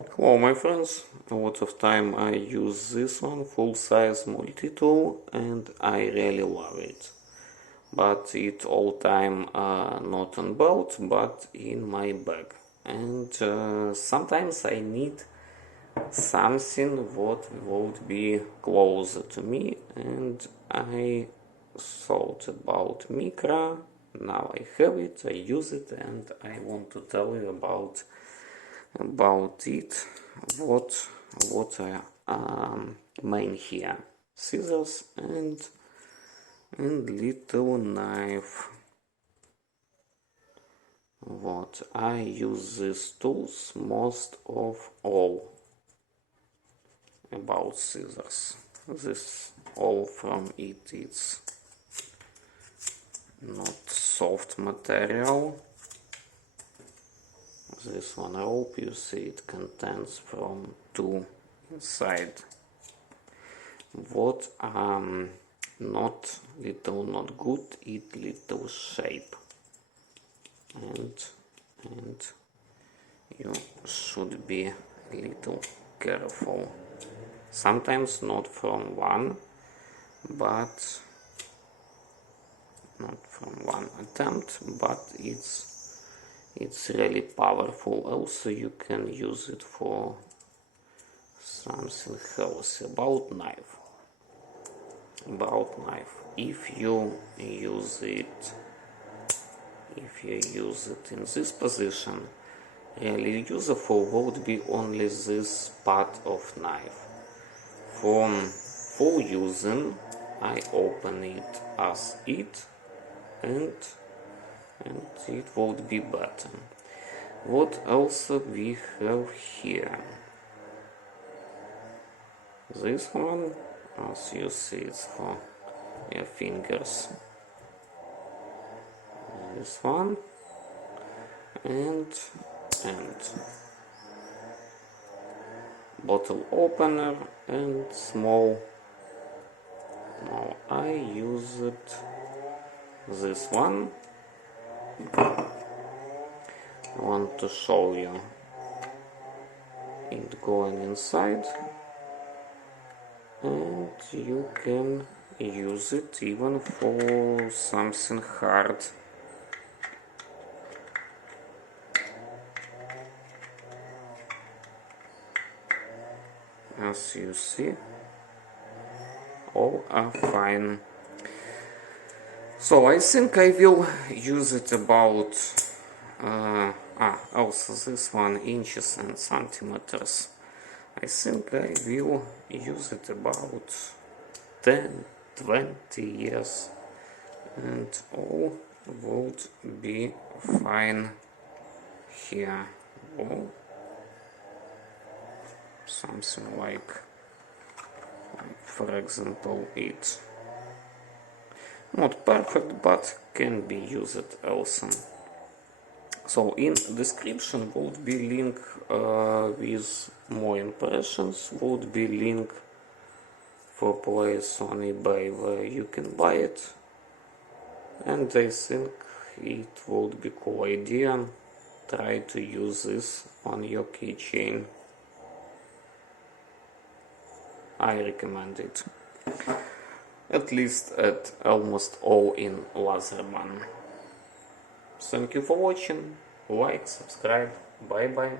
Hello my friends, a lot of time I use this one, full size multi-tool, and I really love it. But it all time not on belt but in my bag. And sometimes I need something what would be closer to me, and I thought about Micra. Now I have it, I use it, and I want to tell you about it. What main here: scissors and little knife. What I use these tools most of all. About scissors, this all from it, it's not soft material. This one rope, you see, it contains from two inside. What not good, it little shape, and you should be a little careful. Sometimes not from one, but not from one attempt, but it's really powerful. Also you can use it for something healthy. About knife, if you use it in this position, really useful would be only this part of knife. For full using, I open it as it, and it would be better. What else we have here? This one, as you see, it's for your fingers. This one and bottle opener and small. Now I use it this one. I want to show you it going inside, and you can use it even for something hard. As you see, all are fine. So I think I will use it about also this one, inches and centimeters. I think I will use it about 10-20 years, and all would be fine here. Oh, something like for example, it's not perfect but can be used also. So in description would be link with more impressions, would be link for place on eBay where you can buy it, and I think it would be cool idea. Try to use this on your keychain. I recommend it, at least at almost all in LEATHERMAN. Thank you for watching, like, subscribe, bye bye.